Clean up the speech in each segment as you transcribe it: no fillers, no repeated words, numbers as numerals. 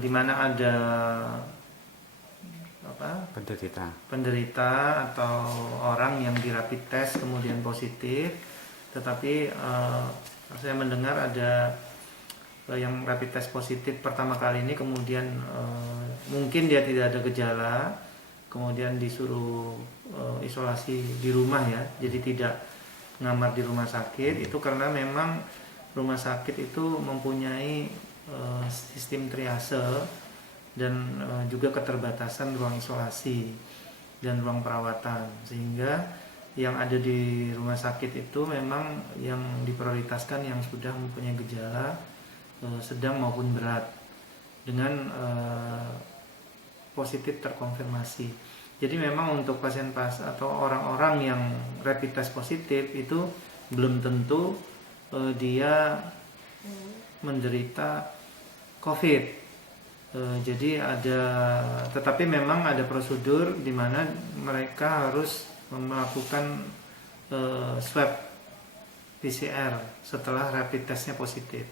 di mana ada penderita atau orang yang di rapid test kemudian positif, tetapi saya mendengar ada yang rapid test positif pertama kali ini kemudian mungkin dia tidak ada gejala, kemudian disuruh isolasi di rumah ya, jadi tidak ngamar di rumah sakit. Itu karena memang rumah sakit itu mempunyai sistem triase dan juga keterbatasan ruang isolasi dan ruang perawatan, sehingga yang ada di rumah sakit itu memang yang diprioritaskan yang sudah mempunyai gejala sedang maupun berat dengan positif terkonfirmasi. Jadi memang untuk pasien atau orang-orang yang rapid test positif itu belum tentu dia menderita COVID. Jadi tetapi memang ada prosedur di mana mereka harus melakukan swab PCR setelah rapid testnya positif.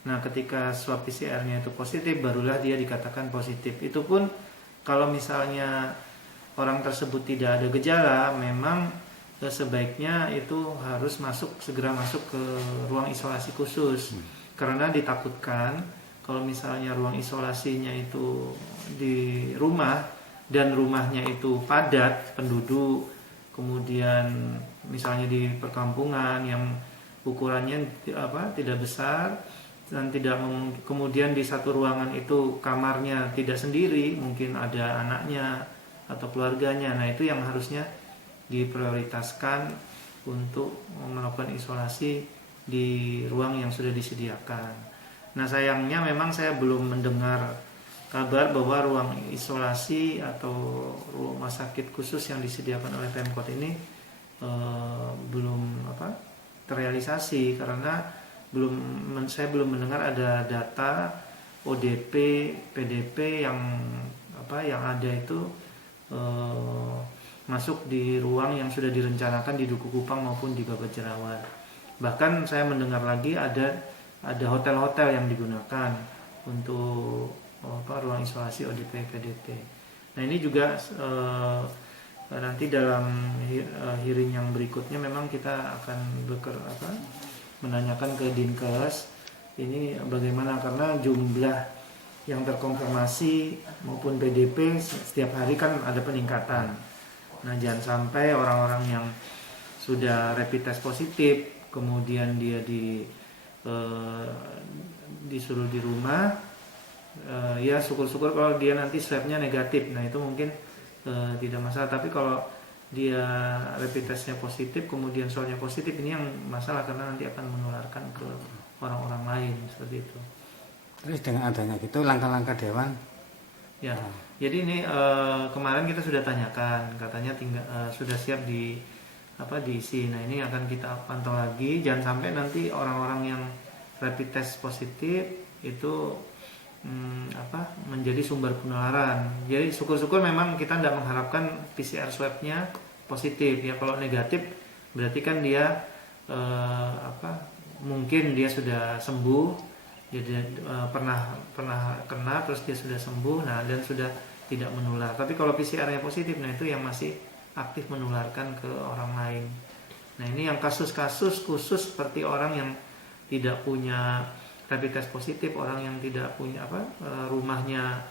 Nah, ketika swab PCR-nya itu positif, barulah dia dikatakan positif. Itu pun kalau misalnya orang tersebut tidak ada gejala, memang sebaiknya itu harus segera masuk ke ruang isolasi khusus, karena ditakutkan kalau misalnya ruang isolasinya itu di rumah dan rumahnya itu padat penduduk, kemudian misalnya di perkampungan yang ukurannya tidak besar dan kemudian di satu ruangan itu kamarnya tidak sendiri, mungkin ada anaknya atau keluarganya. Nah, itu yang harusnya diprioritaskan untuk melakukan isolasi di ruang yang sudah disediakan. Nah, sayangnya memang saya belum mendengar kabar bahwa ruang isolasi atau rumah sakit khusus yang disediakan oleh Pemkot ini belum terrealisasi, karena saya belum mendengar ada data ODP, PDP yang ada itu masuk di ruang yang sudah direncanakan di Duku Kupang maupun di Babat Jerawat. Bahkan saya mendengar lagi ada hotel-hotel yang digunakan untuk ruang isolasi ODP PDP. Nah, ini juga nanti dalam hearing yang berikutnya memang kita akan menanyakan ke Dinkes ini bagaimana, karena jumlah yang terkonfirmasi maupun PDP setiap hari kan ada peningkatan. Nah, jangan sampai orang-orang yang sudah rapid test positif kemudian dia disuruh di rumah, ya syukur-syukur kalau dia nanti swabnya negatif. Nah, itu mungkin tidak masalah. Tapi kalau dia rapid testnya positif kemudian swabnya positif, ini yang masalah karena nanti akan menularkan ke orang-orang lain seperti itu. Terus dengan adanya gitu langkah-langkah Dewan ya, jadi ini kemarin kita sudah tanyakan, katanya sudah siap diisi. Nah, ini akan kita pantau lagi, jangan sampai nanti orang-orang yang rapid test positif itu menjadi sumber penularan. Jadi syukur-syukur memang kita tidak mengharapkan PCR swabnya positif ya. Kalau negatif berarti kan dia mungkin dia sudah sembuh, jadi pernah kena terus dia sudah sembuh, nah dan sudah tidak menular. Tapi kalau PCR-nya positif, nah itu yang masih aktif menularkan ke orang lain. Nah, ini yang kasus-kasus khusus seperti orang yang tidak punya rapid test positif, orang yang tidak punya rumahnya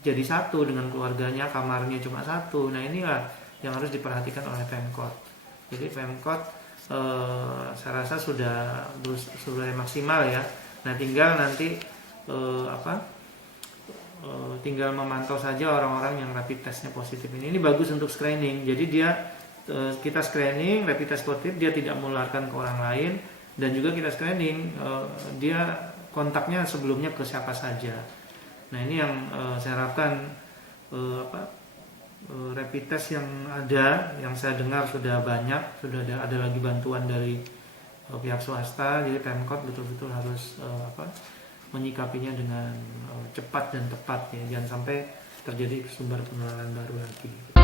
jadi satu dengan keluarganya, kamarnya cuma satu. Nah, inilah yang harus diperhatikan oleh Pemkot. Jadi Pemkot saya rasa sudah maksimal ya. Nah, tinggal nanti tinggal memantau saja orang-orang yang rapid testnya positif ini. Ini bagus untuk screening. Jadi kita screening rapid test positif, dia tidak menularkan ke orang lain, dan juga kita screening dia kontaknya sebelumnya ke siapa saja. Nah, ini yang saya harapkan rapid test yang ada, yang saya dengar sudah banyak, sudah ada lagi bantuan dari pihak swasta. Jadi Pemkot betul-betul harus menyikapinya dengan cepat dan tepat ya, jangan sampai terjadi sumber penularan baru lagi.